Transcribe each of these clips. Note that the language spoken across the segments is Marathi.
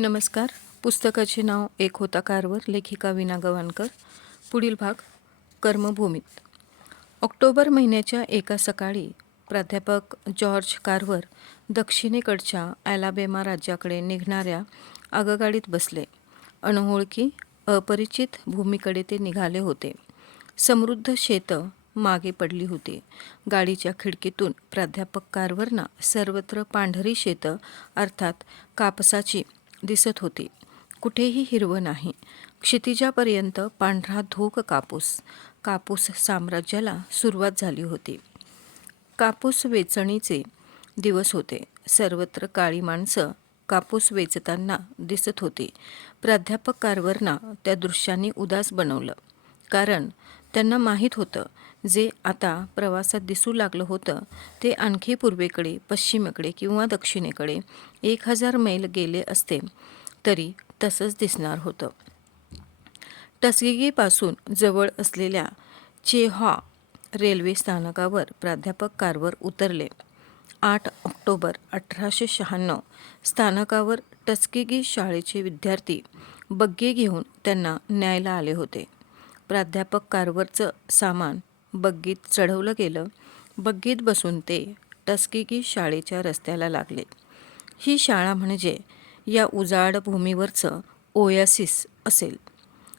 नमस्कार. पुस्तकाचे नाव एक होता कारवर, लेखिका वीणा गवाणकर. पुढील भाग कर्मभूमीत. ऑक्टोबर महिन्याच्या एका सकाळी प्राध्यापक जॉर्ज कारवर दक्षिणेकडच्या ॲलाबेमा राज्याकडे निघणाऱ्या आगगाडीत बसले. अनोळखी अपरिचित भूमीकडे ते निघाले होते. समृद्ध शेतं मागे पडली होती. गाडीच्या खिडकीतून प्राध्यापक कारवरना सर्वत्र पांढरी शेतं अर्थात कापसाची दिसत होती. कुठेही हिरवं नाही. क्षितिजापर्यंत पांढरा धोक कापूस. कापूस साम्राज्याला सुरुवात झाली होती. कापूस वेचणीचे दिवस होते. सर्वत्र काळी माणसं कापूस वेचताना दिसत होती. प्राध्यापक कारवरना त्या दृश्यांनी उदास बनवलं. कारण त्यांना माहीत होतं, जे आता प्रवासात दिसू लागलं होतं ते आणखी पूर्वेकडे, पश्चिमेकडे किंवा दक्षिणेकडे 1000 मैल गेले असते तरी तसंच दिसणार होतं. टस्केगीपासून जवळ असलेल्या चेहॉ रेल्वे स्थानकावर प्राध्यापक कारवर उतरले. 8 ऑक्टोबर 1896 स्थानकावर टस्केगी शाळेचे विद्यार्थी बग्गी घेऊन त्यांना न्यायला आले होते. प्राध्यापक कारवरचं सामान बग्गीत चढवलं गेलं. बग्गीत बसून ते टस्केगी शाळेच्या रस्त्याला लागले. ही शाळा म्हणजे या उजाड भूमीवरचं ओयासिस असेल.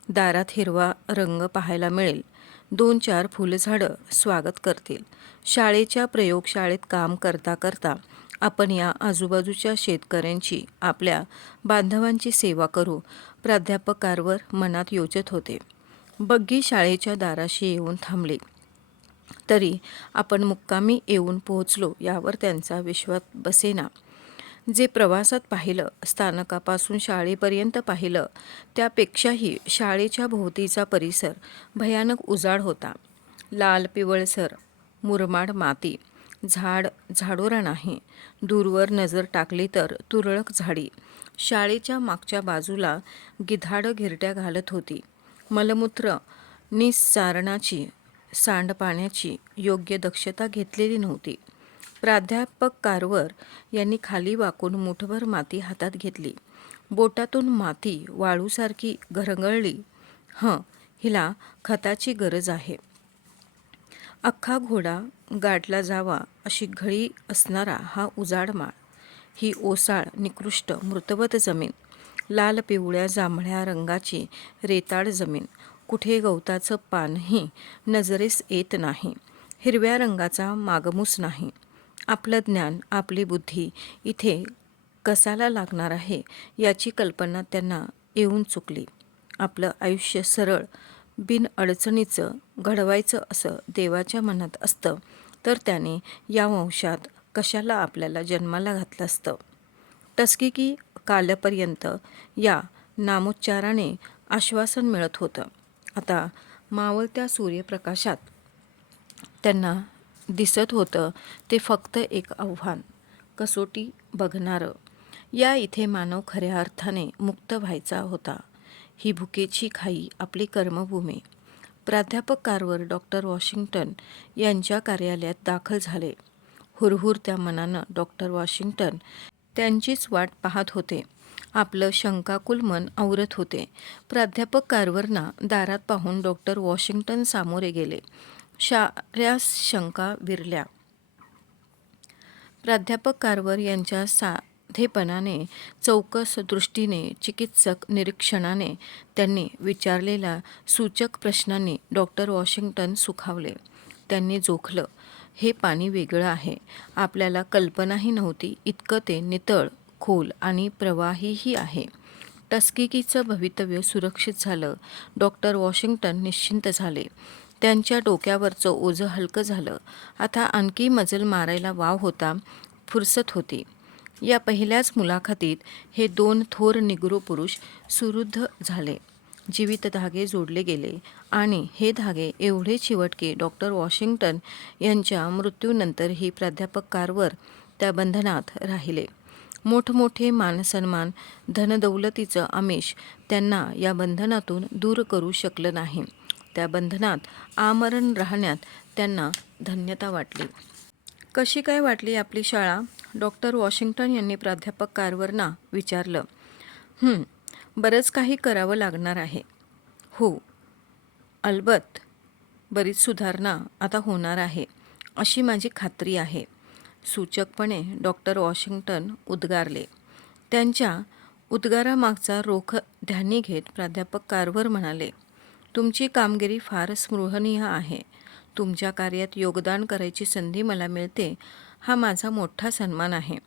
दारात हिरवा रंग पाहायला मिळेल. 2-4 फुलझाडं स्वागत करतील. शाळेच्या प्रयोगशाळेत काम करता करता आपण या आजूबाजूच्या शेतकऱ्यांची, आपल्या बांधवांची सेवा करू, प्राध्यापक कारवर मनात योजत होते. बग्गी शाळेच्या दाराशी येऊन थांबली तरी आपण मुक्कामी येऊन पोहोचलो यावर त्यांचा विश्वास बसेना. जे प्रवासात पाहिलं, स्थानकापासून शाळेपर्यंत पाहिलं, त्यापेक्षाही शाळेच्या भोवतीचा परिसर भयानक उजाड होता. लाल पिवळसर मुरमाड माती, झाडोरा नाही. दूरवर नजर टाकली तर तुरळक झाडी. शाळेच्या मागच्या बाजूला गिधाडं घिरट्या घालत होती. मलमूत्र निस्सारणाची, सांडपाण्याची योग्य दक्षता घेतलेली नव्हती. प्राध्यापक कारवर यांनी खाली वाकून मुठभर माती हातात घेतली. बोटातून माती वाळूसारखी घरंगळली. हिला खताची गरज आहे. अख्खा घोडा गाठला जावा अशी घळी असणारा हा उजाड माळ, ही ओसाळ निकृष्ट मृतवत जमीन, लाल पिवळ्या जांभळ्या रंगाची रेताड जमीन, कुठे गवताचं पानही नजरेस येत नाही. हिरव्या रंगाचा मागमूस नाही. आपलं ज्ञान, आपली बुद्धी इथे कसाला लागणार आहे याची कल्पना त्यांना येऊन चुकली. आपलं आयुष्य सरळ बिनअडचणीचं घडवायचं असं देवाच्या मनात असतं तर त्याने या वंशात कशाला आपल्याला जन्माला घातलं असतं. टस्केगी कालपर्यंत या नामोच्चाराने आश्वासन मिळत होतं. आता मावळत्या सूर्यप्रकाशात त्यांना दिसत होतं ते फक्त एक आव्हान, कसोटी बघणारं. या इथे मानव खऱ्या अर्थाने मुक्त व्हायचा होता. ही भुकेची खाई आपली कर्मभूमी. प्राध्यापक कारवर डॉक्टर वॉशिंग्टन यांच्या कार्यालयात दाखल झाले. हुरहुरत्या मनानं डॉक्टर वॉशिंग्टन त्यांचीच वाट पाहत होते. आपलं शंकाकुल मन आवरत होते. प्राध्यापक कारवरना दारात पाहून डॉक्टर वॉशिंग्टन सामोरे गेले. साऱ्याच शंका विरल्या. प्राध्यापक कारवर यांच्या साधेपणाने, चौकस दृष्टीने, चिकित्सक निरीक्षणाने, त्यांनी विचारलेल्या सूचक प्रश्नांनी डॉक्टर वॉशिंग्टन सुखावले. त्यांनी जोखलं, हे पाणी वेगळं आहे. आपल्याला कल्पनाही नव्हती इतकं ते नितळ, खोल आणि प्रवाहीही आहे. टस्केगीचं भवितव्य सुरक्षित झालं. डॉक्टर वॉशिंग्टन निश्चिंत झाले. त्यांच्या डोक्यावरचं ओझं हलकं झालं. आता आणखी मजल मारायला वाव होता, फुरसत होती. या पहिल्याच मुलाखतीत हे 2 थोर निग्रो पुरुष सुहृद झाले. जीवित धागे जोडले गेले आणि हे धागे एवढे चिवटके डॉक्टर वॉशिंग्टन यांच्या मृत्यूनंतरही प्राध्यापक कारवर त्या बंधनात राहिले. मोठमोठे मानसन्मान, धनदौलतीचं आमिष त्यांना या बंधनातून दूर करू शकलं नाही. त्या बंधनात आमरण राहण्यात त्यांना धन्यता वाटली. कशी काय वाटली आपली शाळा? डॉक्टर वॉशिंग्टन यांनी प्राध्यापक कारवरना विचारलं. बरंच काही करावं लागणार आहे. हो, अलबत्त बरीच सुधारणा आता होणार आहे, अशी माझी खात्री आहे. सूचकपणे डॉक्टर वॉशिंग्टन उद्गारले. त्यांच्या उद्गारामागचा रोख ध्यानी घेत प्राध्यापक कार्व्हर म्हणाले, तुमची कामगिरी फार स्पृहणीय आहे. तुमच्या कार्यात योगदान करायची संधी मला मिळते, हा माझा मोठा सन्मान आहे.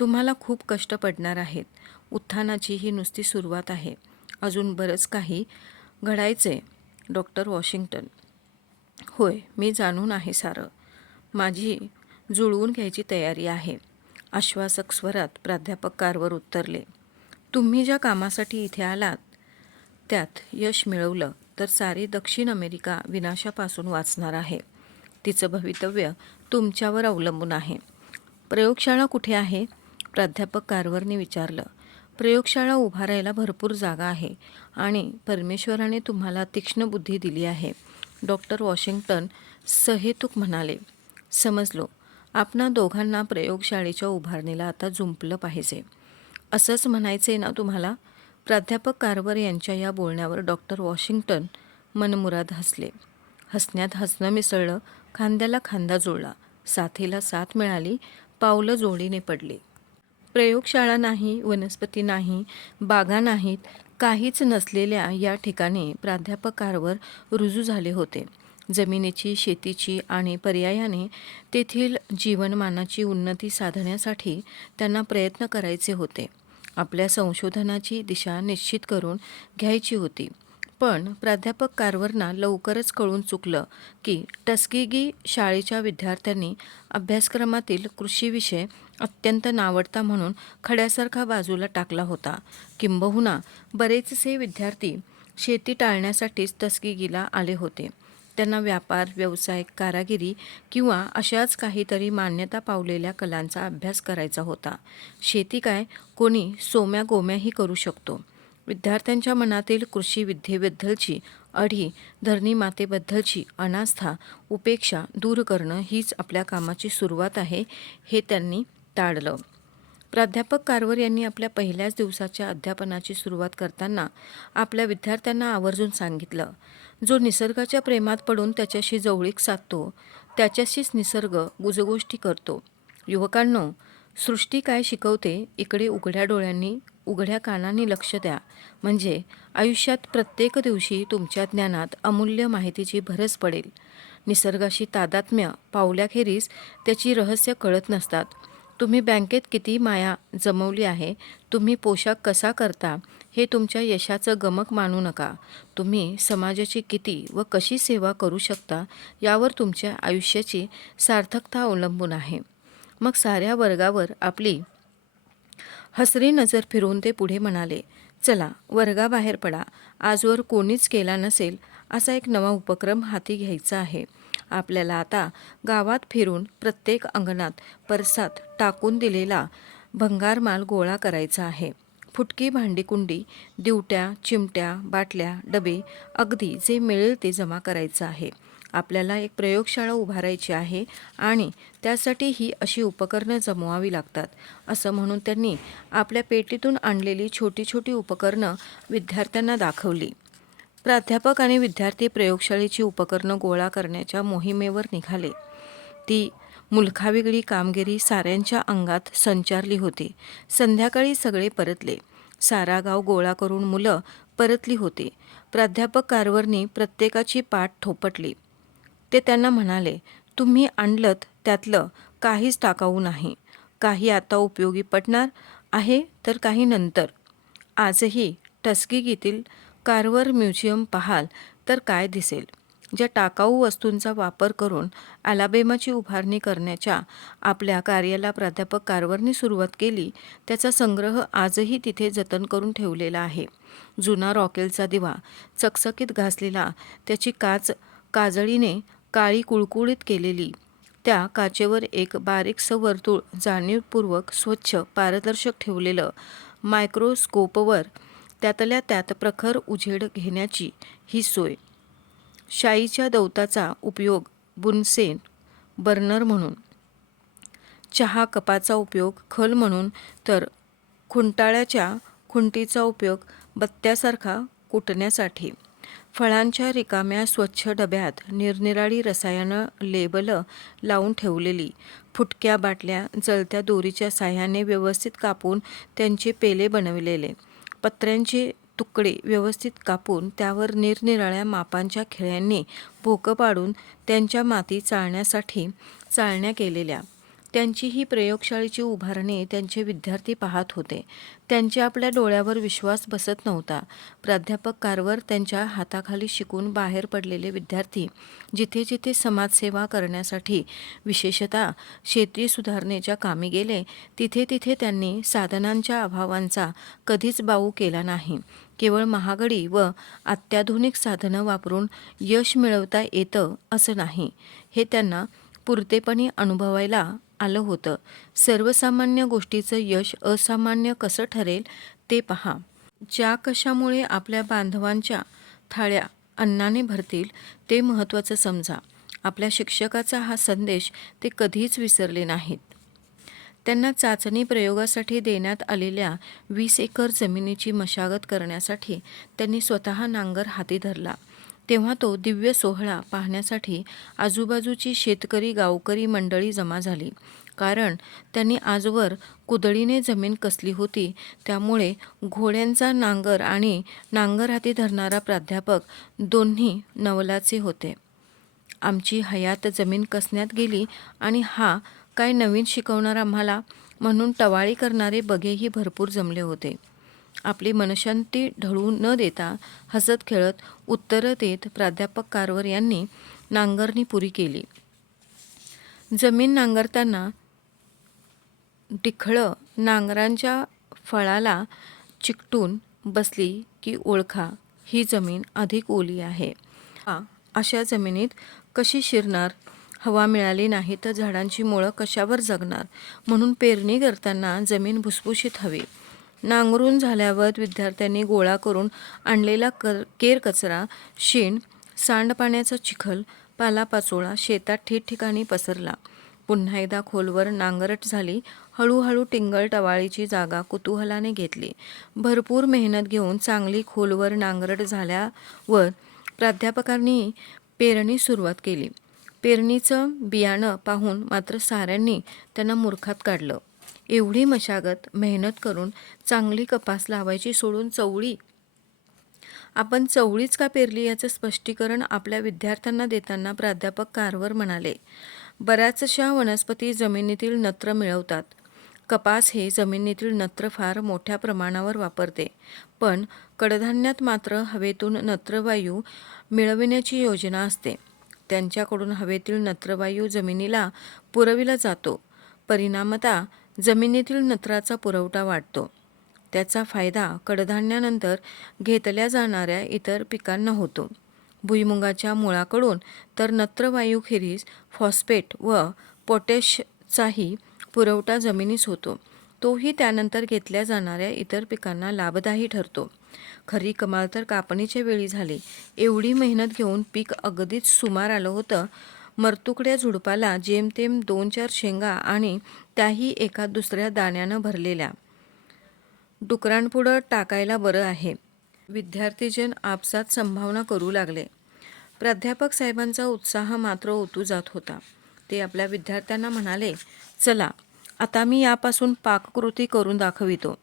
तुम्हाला खूप कष्ट पडणार आहेत. उत्थानाची ही नुसती सुरुवात आहे. अजून बरंच काही घडायचे. डॉक्टर वॉशिंग्टन: होय, मी जाणून आहे सारं. माझी जुळवून घ्यायची तयारी आहे. आश्वासक स्वरात प्राध्यापक कार्व्हर उत्तरले. तुम्ही ज्या कामासाठी इथे आलात त्यात यश मिळवलं तर सारी दक्षिण अमेरिका विनाशापासून वाचणार आहे. तिचं भवितव्य तुमच्यावर अवलंबून आहे. प्रयोगशाळा कुठे आहे? प्राध्यापक कार्व्हरने विचारलं. प्रयोगशाळा उभारायला भरपूर जागा आहे आणि परमेश्वराने तुम्हाला तीक्ष्ण बुद्धी दिली आहे. डॉक्टर वॉशिंग्टन सहेतुक म्हणाले. समजलो. आपणा दोघांना प्रयोगशाळेच्या उभारणीला आता जुंपलं पाहिजे. असंच म्हणायचे ना तुम्हाला? प्राध्यापक कार्व्हर यांच्या या बोलण्यावर डॉक्टर वॉशिंग्टन मनमुराद हसले. हसण्यात हसणं मिसळलं, खांद्याला खांदा जुळला, साथीला साथ मिळाली, पावलं जोडीने पडली. प्रयोगशाळा नाही, वनस्पती नाही, बागा नाहीत, काहीच नसलेल्या या ठिकाणी प्राध्यापक कार्व्हर रुजू झाले होते. जमिनीची, शेतीची आणि पर्यायाने तेथील जीवनमानाची उन्नती साधण्यासाठी त्यांना प्रयत्न करायचे होते. आपल्या संशोधनाची दिशा निश्चित करून घ्यायची होती. पण प्राध्यापक कार्व्हरना लवकरच कळून चुकलं की टस्केगी शाळेच्या विद्यार्थ्यांनी अभ्यासक्रमातील कृषी विषय अत्यंत नावडता म्हणून खड्यासारखा बाजूला टाकला होता. किंबहुना बरेचसे विद्यार्थी शेती टाळण्यासाठीच टस्केगीला आले होते. त्यांना व्यापार, व्यवसाय, कारागिरी किंवा अशाच काहीतरी मान्यता पावलेल्या कलांचा अभ्यास करायचा होता. शेती काय, कोणी सोम्या गोम्याही करू शकतो. विद्यार्थ्यांच्या मनातील कृषी विद्येबद्दलची अढी, धरणीमातेबद्दलची अनास्था, उपेक्षा दूर करणं हीच आपल्या कामाची सुरुवात आहे, हे त्यांनी ताडलं. प्राध्यापक कार्व्हर यांनी आपल्या पहिल्याच दिवसाच्या अध्यापनाची सुरुवात करताना आपल्या विद्यार्थ्यांना आवर्जून सांगितलं, जो निसर्गाच्या प्रेमात पडून त्याच्याशी जवळीक साधतो त्याच्याशीच निसर्ग गुजगोष्टी करतो. युवकांनो, सृष्टी काय शिकवते इकडे उघड्या डोळ्यांनी, उघड्या कानांनी लक्ष द्या. म्हणजे आयुष्यात प्रत्येक दिवशी तुमच्या ज्ञानात अमूल्य माहितीची भरच पडेल. निसर्गाशी तादात्म्य पावल्याखेरीज त्याची रहस्य कळत नसतात. तुम्ही बँकेत किती माया जमवली आहे, तुम्ही पोशाख कसा करता, हे तुमच्या यशाचं गमक मानू नका. तुम्ही समाजाची किती व कशी सेवा करू शकता, यावर तुमच्या आयुष्याची सार्थकता अवलंबून आहे. मग साऱ्या वर्गावर आपली हसरी नजर फिरवून ते पुढे म्हणाले, चला वर्गाबाहेर पडा. आजवर कोणीच केला नसेल असा एक नवा उपक्रम हाती घ्यायचा आहे. आपल्याला आता गावात फिरून प्रत्येक अंगणात परसात टाकून दिलेला भंगारमाल गोळा करायचा आहे. फुटकी भांडीकुंडी, दिवट्या, चिमट्या, बाटल्या, डबे, अगदी जे मिळेल ते जमा करायचं आहे. आपल्याला एक प्रयोगशाळा उभारायची आहे आणि त्यासाठी ही अशी उपकरणं जमवावी लागतात, असं म्हणून त्यांनी आपल्या पेटीतून आणलेली छोटी छोटी उपकरणं विद्यार्थ्यांना दाखवली. प्राध्यापक आणि विद्यार्थी प्रयोगशाळेची उपकरणं गोळा करण्याच्या मोहिमेवर निघाले. ती मुलखावेगळी कामगिरी साऱ्यांच्या अंगात संचारली होती. संध्याकाळी सगळे परतले. सारा गाव गोळा करून मुलं परतली होती. प्राध्यापक कार्व्हरनी प्रत्येकाची पाठ थोपटली. ते त्यांना म्हणाले, तुम्ही आणलंत त्यातलं काहीच टाकाऊ नाही. काही आता उपयोगी पडणार आहे तर काही नंतर. आजही टस्केगीतील कार्व्हर म्युझियम पाहाल तर काय दिसेल? ज्या टाकाऊ वस्तूंचा वापर करून अलाबेमाची उभारणी करण्याच्या आपल्या कार्याला प्राध्यापक कार्व्हरनी सुरुवात केली, त्याचा संग्रह आजही तिथे जतन करून ठेवलेला आहे. जुना रॉकेलचा दिवा, चकचकीत घासलेला, त्याची काच काजळीने काळी कुळकुळीत केलेली, त्या काचेवर एक बारीकसं वर्तुळ जाणीवपूर्वक स्वच्छ पारदर्शक ठेवलेलं, मायक्रोस्कोपवर त्यातल्या त्यात प्रखर उजेड घेण्याची ही सोय, शाईच्या दौताचा उपयोग बुनसेन बर्नर म्हणून, चहा कपाचा उपयोग खल म्हणून तर खुंटाळ्याच्या खुंटीचा उपयोग बत्त्यासारखा कुटण्यासाठी, फळांच्या रिकाम्या स्वच्छ डब्यात निरनिराळी रसायनं लेबलं लावून ठेवलेली, फुटक्या बाटल्या जळत्या दोरीच्या साह्याने व्यवस्थित कापून त्यांचे पेले बनविलेले, पत्र्यांचे तुकडे व्यवस्थित कापून त्यावर निरनिराळ्या मापांच्या खिळ्यांनी भोकं पाडून त्यांच्या माती चाळण्यासाठी चाळण्या केलेल्या. त्यांची ही प्रयोगशाळेची उभारणी त्यांचे विद्यार्थी पाहत होते. त्यांच्या आपल्या डोळ्यावर विश्वास बसत नव्हता. प्राध्यापक कारवर त्यांच्या हाताखाली शिकून बाहेर पडलेले विद्यार्थी जिथे जिथे समाजसेवा करण्यासाठी, विशेषतः शेती सुधारणेच्या कामी गेले, तिथे तिथे त्यांनी साधनांच्या अभावांचा कधीच बाऊ केला नाही. केवळ महागडी व अत्याधुनिक साधनं वापरून यश मिळवता येतं असं नाही, हे त्यांना पुरतेपणी अनुभवायला आलं होतं. सर्वसामान्य गोष्टीचं यश असामान्य कसं ठरेल ते पहा. ज्या कशामुळे आपल्या बांधवांच्या थाळ्या अन्नाने भरतील ते महत्त्वाचं समजा. आपल्या शिक्षकाचा हा संदेश ते कधीच विसरले नाहीत. त्यांना चाचणी प्रयोगासाठी देण्यात आलेल्या 20 एकर जमिनीची मशागत करण्यासाठी त्यांनी स्वतः नांगर हाती धरला. तेव्हा तो दिव्य सोहळा पाहण्यासाठी आजूबाजूची शेतकरी गावकरी मंडळी जमा झाली. कारण त्यांनी आजवर कुदळीने जमीन कसली होती, त्यामुळे घोड्यांचा नांगर आणि नांगर हाती धरणारा प्राध्यापक दोन्ही नवलाचे होते. आमची हयात जमीन कसण्यात गेली आणि हा काय नवीन शिकवणार आम्हाला, म्हणून टवाळी करणारे बघेही भरपूर जमले होते. आपली मनशांती ढळू न देता हसत खेळत उत्तरं देत प्राध्यापक कारवर यांनी नांगरणी पुरी केली. जमीन नांगरताना डिखळं नांगरांच्या फळाला चिकटून बसली की ओळखा, ही जमीन अधिक ओली आहे. अशा जमिनीत कशी शिरणार? हवा मिळाली नाही तर झाडांची मुळं कशावर जगणार? म्हणून पेरणी करताना जमीन भुसभुशीत हवी. नांगरून झाल्यावर विद्यार्थ्यांनी गोळा करून आणलेला केर कचरा, शेण, सांडपाण्याचा चिखल, पालापाचोळा शेतात ठिकठिकाणी पसरला. पुन्हा एकदा खोलवर नांगरट झाली. हळूहळू टिंगल टवाळीची जागा कुतूहलाने घेतली. भरपूर मेहनत घेऊन चांगली खोलवर नांगरट झाल्यावर प्राध्यापकांनी पेरणी सुरुवात केली. पेरणीचं बियाणं पाहून मात्र साऱ्यांनी त्यांना मूर्खात काढलं. एवढी मशागत मेहनत करून चांगली कपास लावायची सोडून चवळी, आपण चवळीच का पेरली याचं स्पष्टीकरण आपल्या विद्यार्थ्यांना देताना प्राध्यापक कारवर म्हणाले, बऱ्याचशा वनस्पती जमिनीतील नत्र मिळवतात. कपास हे जमिनीतील नत्र फार मोठ्या प्रमाणावर वापरते, पण कडधान्यात मात्र हवेतून नत्रवायू मिळविण्याची योजना असते. त्यांच्याकडून हवेतील नत्रवायू जमिनीला पुरविला जातो. परिणामतः जमिनीतील नत्राचा पुरवठा वाढतो. त्याचा फायदा कडधान्यानंतर घेतल्या जाणाऱ्या इतर पिकांना होतो. भुईमुगाच्या मुळाकडून तर नत्रवायूखेरीज फॉस्फेट व पोटॅशचाही पुरवठा जमिनीस होतो. तोही त्यानंतर घेतल्या जाणाऱ्या इतर पिकांना लाभदायी ठरतो. खरी कमाल तर कापणीच्या वेळी झाली. एवढी मेहनत घेऊन पीक अगदीच सुमार आलं होतं. मरतुकड्या झुडपाला जेमतेम 2-4 शेंगा आणि त्याही एका दुसऱ्या दाण्यानं भरलेल्या. डुकरांपुढं टाकायला बरं आहे. विद्यार्थीजन आपसात संभावना करू लागले. प्राध्यापक साहेबांचा उत्साह मात्र ओतू जात होता. ते आपल्या विद्यार्थ्यांना म्हणाले, चला आता मी यापासून पाककृती करून दाखवितो.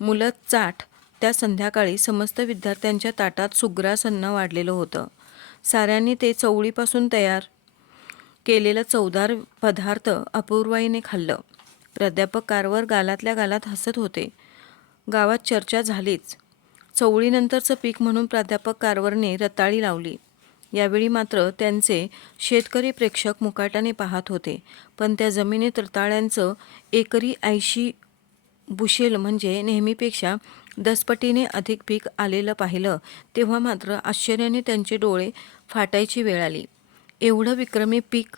मुलं चाट. त्या संध्याकाळी समस्त विद्यार्थ्यांच्या ताटात सुग्रास अन्न वाढलेलं होतं. साऱ्यांनी ते चवळीपासून तयार केलेलं चवदार पदार्थ अपूर्वाईने खाल्लं. प्राध्यापक कारवर गालातल्या गालात हसत होते. गावात चर्चा झालीच. चवळीनंतरचं पीक म्हणून प्राध्यापक कारवरने रताळी लावली. यावेळी मात्र त्यांचे शेतकरी प्रेक्षक मुकाट्याने पाहत होते. पण त्या जमिनीत रताळ्यांचं एकरी 80 बुशेल म्हणजे नेहमीपेक्षा 10 पटीने अधिक पीक आलेलं पाहिलं तेव्हा मात्र आश्चर्याने त्यांचे डोळे फाटायची वेळ आली. एवढं विक्रमी पीक!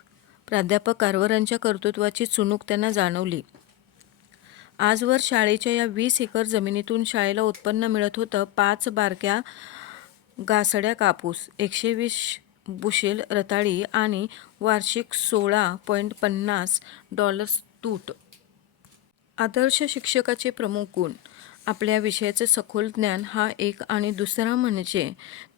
प्राध्यापक कारवरांच्या कर्तृत्वाची चुणूक त्यांना जाणवली. आजवर शाळेच्या या 20 एकर जमिनीतून शाळेला उत्पन्न मिळत होतं 5 बारक्या गासड्या कापूस, 120 बुशेल रताळी आणि वार्षिक $16.50 तूट. आदर्श शिक्षकाचे प्रमुख गुण. आपल्या विषयाचं सखोल ज्ञान हा एक आणि दुसरा म्हणजे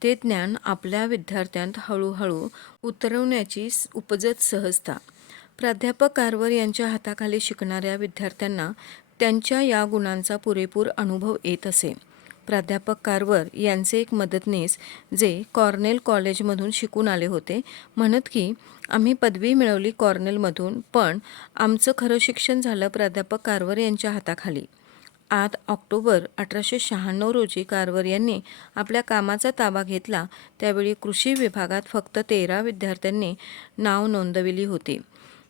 ते ज्ञान आपल्या विद्यार्थ्यांत हळूहळू उतरवण्याची उपजत सहजता. प्राध्यापक कारवर यांच्या हाताखाली शिकणाऱ्या विद्यार्थ्यांना त्यांच्या या गुणांचा पुरेपूर अनुभव येत असे. प्राध्यापक कारवर यांचे एक मदतनीस जे कॉर्नेल कॉलेजमधून शिकून आले होते म्हणत की आम्ही पदवी मिळवली कॉर्नेलमधून, पण आमचं खरं शिक्षण झालं प्राध्यापक कारवर यांच्या हाताखाली. 8 ऑक्टोबर 1896 रोजी कारवर यांनी आपल्या कामाचा ताबा घेतला. त्यावेळी कृषी विभागात फक्त 13 विद्यार्थ्यांनी नाव नोंदविली होती.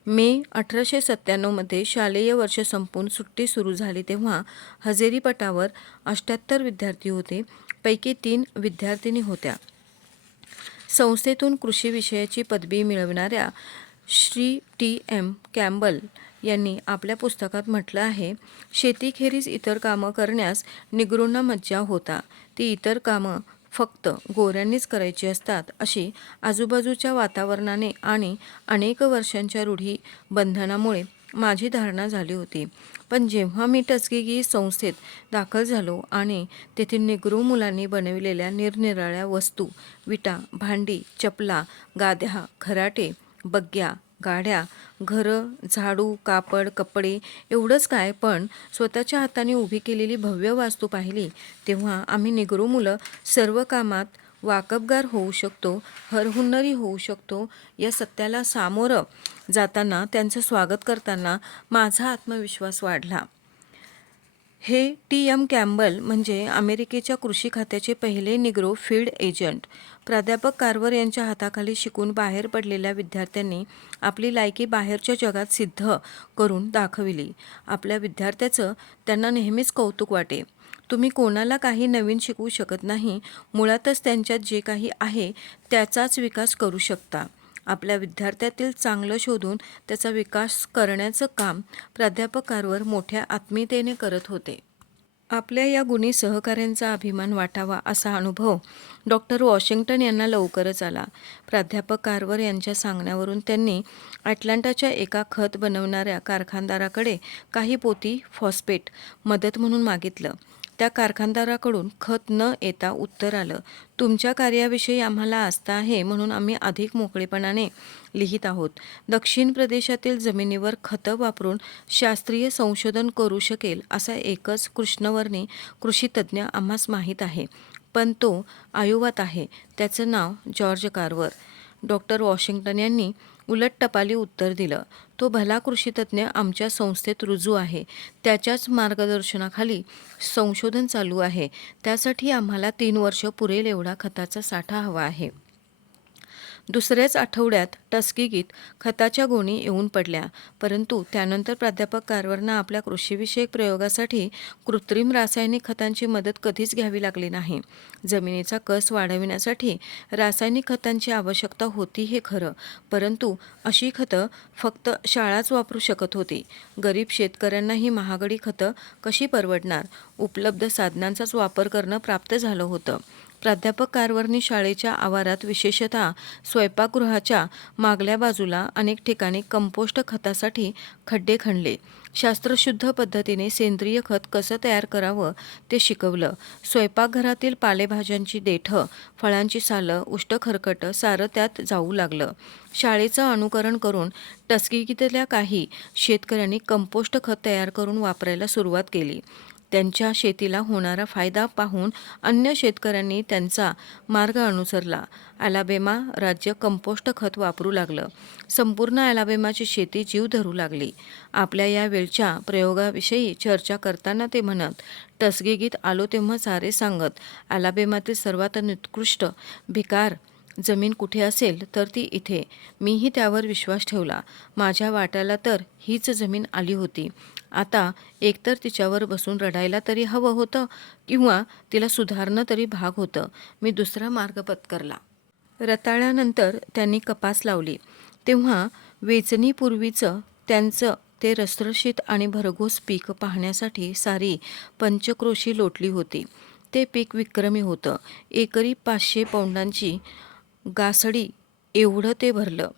मे 1897 शालेय वर्ष संपून सुट्टी सुरू झाली तेव्हा हजेरीपटावर 78 विद्यार्थी होते. पैकी 3 विद्यार्थिनी होत्या. संस्थेतून कृषी विषयाची पदवी मिळवणाऱ्या श्री टी.एम. कॅम्बल यांनी आपल्या पुस्तकात म्हटलं आहे, शेतीखेरीज इतर कामं करण्यास निग्रोंना मज्जाव होता. ती इतर कामं फक्त गोऱ्यांनीच करायची असतात अशी आजूबाजूच्या वातावरणाने आणि अनेक वर्षांच्या रूढी बंधनामुळे माझी धारणा झाली होती. पण जेव्हा मी टस्केगी संस्थेत दाखल झालो आणि तेथील निग्रो मुलांनी बनविलेल्या निरनिराळ्या वस्तू, विटा, भांडी, चपला, गाद्या, खराटे, बग्या, गाड्या, घरं, झाडू, कापड, कपडे एवढंच काय पण स्वतःच्या हाताने उभी केलेली भव्य वास्तू पाहिली तेव्हा आम्ही निग्रो मुलं सर्व कामात वाकबगार होऊ शकतो, हरहुन्नरी होऊ शकतो या सत्याला सामोरं जाताना त्यांचं स्वागत करताना माझा आत्मविश्वास वाढला. हे टी.एम. कॅम्बल म्हणजे अमेरिकेच्या कृषी खात्याचे पहिले निग्रो फील्ड एजंट. प्राध्यापक कारवर यांच्या हाताखाली शिकून बाहेर पडलेल्या विद्यार्थ्यांनी आपली लायकी बाहेरच्या जगात सिद्ध करून दाखविली. आपल्या विद्यार्थ्याचं त्यांना नेहमीच कौतुक वाटे. तुम्ही कोणाला काही नवीन शिकवू शकत नाही, मुळातच त्यांच्यात जे काही आहे त्याचाच विकास करू शकता. आपल्या विद्यार्थ्यातील चांगलं शोधून त्याचा विकास करण्याचं काम प्राध्यापक कारवर मोठ्या आत्मीयतेने करत होते. आपल्या या गुणी सहकाऱ्यांचा अभिमान वाटावा असा अनुभव डॉक्टर वॉशिंग्टन यांना लवकरच आला. प्राध्यापक कारवर यांच्या सांगण्यावरून त्यांनी अटलांटाच्या एका खत बनवणाऱ्या कारखानदाराकडे काही पोती फॉस्फेट मदत म्हणून मागितलं. त्या कारखानदाराकडून खत न येता उत्तर आलं, तुमच्या कार्याविषयी आम्हाला आस्था आहे म्हणून आम्ही अधिक मोकळेपणाने लिहित आहोत. दक्षिण प्रदेशातील जमिनीवर खतं वापरून शास्त्रीय संशोधन करू शकेल असा एकच कृष्णवर्णी कृषीतज्ज्ञ आम्हास माहीत आहे, पण तो आयोवात आहे. त्याचं नाव जॉर्ज कारवर. डॉक्टर वॉशिंग्टन यांनी उलट टपाली उत्तर दिलं, तो भला कृषीतज्ज्ञ आमच्या संस्थेत रुजू आहे. त्याच्याच मार्गदर्शनाखाली संशोधन चालू आहे. त्यासाठी आम्हाला 3 वर्ष पुरेल एवढा खताचा साठा हवा आहे. दुसऱ्याच आठवड्यात टस्केगीत खताच्या गोणी येऊन पडल्या, परंतु त्यानंतर प्राध्यापक कारवरना आपल्या कृषीविषयक प्रयोगासाठी कृत्रिम रासायनिक खतांची मदत कधीच घ्यावी लागली नाही. जमिनीचा कस वाढविण्यासाठी रासायनिक खतांची आवश्यकता होती हे खरं, परंतु अशी खतं फक्त शाळाच वापरू शकत होती. गरीब शेतकऱ्यांना ही महागडी खतं कशी परवडणार? उपलब्ध साधनांचाच वापर करणं प्राप्त झालं होतं. प्राध्यापक कारवरनी शाळेच्या आवारात विशेषतः स्वयंपाकगृहाच्या मागल्या बाजूला अनेक ठिकाणी कंपोस्ट खतासाठी खड्डे खणले. शास्त्रशुद्ध पद्धतीने सेंद्रिय खत कसं तयार करावं ते शिकवलं. स्वयंपाकघरातील पालेभाज्यांची देठं, फळांची सालं, उष्टखरकटं सारं त्यात जाऊ लागलं. शाळेचं अनुकरण करून टस्केगीतल्या काही शेतकऱ्यांनी कंपोस्ट खत तयार करून वापरायला सुरुवात केली. त्यांच्या शेतीला होणारा फायदा पाहून अन्य शेतकऱ्यांनी त्यांचा मार्ग अनुसरला. अलाबेमा राज्य कंपोस्ट खत वापरू लागलं. संपूर्ण अलाबेमाची शेती जीव धरू लागली. आपल्या या वेळच्या प्रयोगाविषयी चर्चा करताना ते म्हणत, टस्केगीत आलो तेव्हा सारे सांगत, अलाबेमातील सर्वात निकृष्ट भिकार जमीन कुठे असेल तर ती इथे. मीही त्यावर विश्वास ठेवला. माझ्या वाट्याला तर हीच जमीन आली होती. आता एकतर तिच्यावर बसून रडायला तरी हवं होतं किंवा तिला सुधारणं तरी भाग होतं. मी दुसरा मार्ग पत्करला. रताळ्यानंतर त्यांनी कपास लावली तेव्हा वेचणीपूर्वीचं त्यांचं ते रसरशीत आणि भरघोस पीक पाहण्यासाठी सारी पंचक्रोशी लोटली होती. ते पीक विक्रमी होतं. एकरी 500 पौंडांची गासडी एवढं ते भरलं.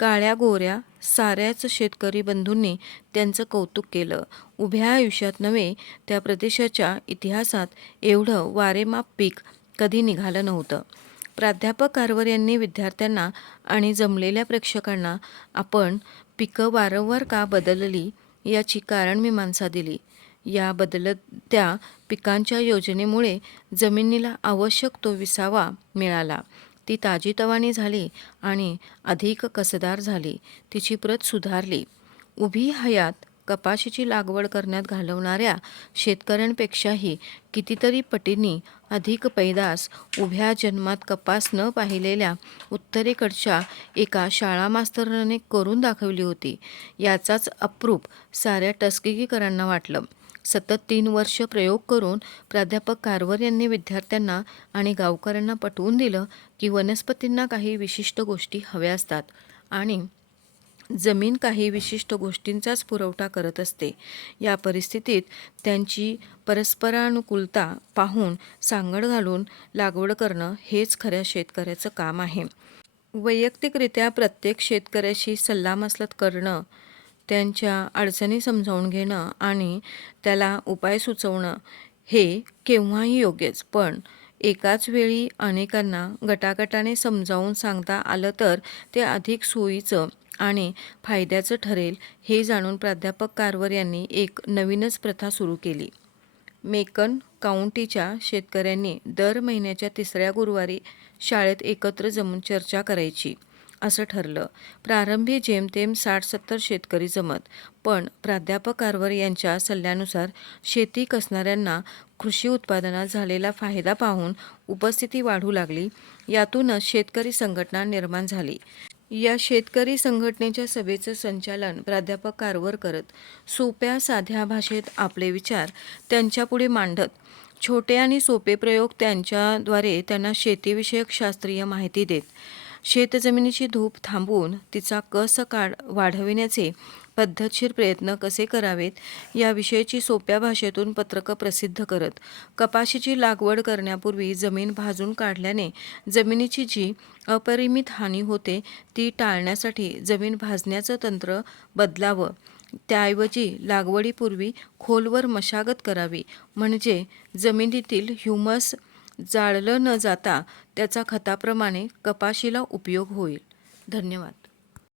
काळ्या गोऱ्या साऱ्याच शेतकरी बंधूंनी त्यांचं कौतुक केलं. उभ्या आयुष्यात नव्हे, त्या प्रदेशाच्या इतिहासात एवढं वारेमाप पीक कधी निघालं नव्हतं. प्राध्यापक कारवर यांनी विद्यार्थ्यांना आणि जमलेल्या प्रेक्षकांना आपण पिकं वारंवार का बदलली याची कारणमीमांसा दिली. या बदलत्या पिकांच्या योजनेमुळे जमिनीला आवश्यक तो विसावा मिळाला. ती ताजीतवानी झाली आणि अधिक कसदार झाली. तिची प्रत सुधारली. उभी हयात कपाशीची लागवड करण्यात घालवणाऱ्या शेतकऱ्यांपेक्षाही कितीतरी पटींनी अधिक पैदास उभ्या जन्मात कपास न पाहिलेल्या उत्तरेकडच्या एका शाळा मास्तराने करून दाखवली होती. याचाच अप्रूप साऱ्या टस्केगीकरांना वाटलं. सतत 3 वर्ष प्रयोग करून प्राध्यापक कारवर यांनी विद्यार्थ्यांना आणि गावकऱ्यांना पटवून दिलं की वनस्पतींना काही विशिष्ट गोष्टी हव्या असतात आणि जमीन काही विशिष्ट गोष्टींचाच पुरवठा करत असते. या परिस्थितीत त्यांची परस्परानुकूलता पाहून सांगड घालून लागवड करणं हेच खऱ्या शेतकऱ्याचं काम आहे. वैयक्तिकरित्या प्रत्येक शेतकऱ्याशी सल्लामसलत करणं, त्यांच्या अडचणी समजावून घेणं आणि त्याला उपाय सुचवणं हे केव्हाही योग्यच. पण एकाच वेळी अनेकांना गटागटाने समजावून सांगता आलं तर ते अधिक सोयीचं आणि फायद्याचं ठरेल हे जाणून प्राध्यापक कारवर यांनी एक नवीनच प्रथा सुरू केली. मेकन काउंटीच्या शेतकऱ्यांनी दर महिन्याच्या 3ऱ्या गुरुवारी शाळेत एकत्र जमून चर्चा करायची असं ठरलं. प्रारंभी जेमतेम 60-70 शेतकरी जमत. पण प्राध्यापक कारवर यांच्या सल्ल्यानुसार शेती कसणाऱ्यांना कृषी उत्पादनात झालेला फायदा पाहून उपस्थिती वाढू लागली. यातूनच शेतकरी संघटना निर्माण झाली. या शेतकरी संघटनेच्या सभेचं संचालन प्राध्यापक कारवर करत. सोप्या साध्या भाषेत आपले विचार त्यांच्यापुढे मांडत. छोटे आणि सोपे प्रयोग त्यांच्याद्वारे त्यांना शेतीविषयक शास्त्रीय माहिती देत. शेतजमिनीची धूप थांबवून तिचा कस वाढविण्याचे पद्धतशीर प्रयत्न कसे करावेत याविषयीची सोप्या भाषेतून पत्रकं प्रसिद्ध करत. कपाशीची लागवड करण्यापूर्वी जमीन भाजून काढल्याने जमिनीची जी अपरिमित हानी होते ती टाळण्यासाठी जमीन भाजण्याचं तंत्र बदलावं. त्याऐवजी लागवडीपूर्वी खोलवर मशागत करावी, म्हणजे जमिनीतील ह्युमस जाळलं न जाता त्याचा खताप्रमाणे कपाशीला उपयोग होईल. धन्यवाद.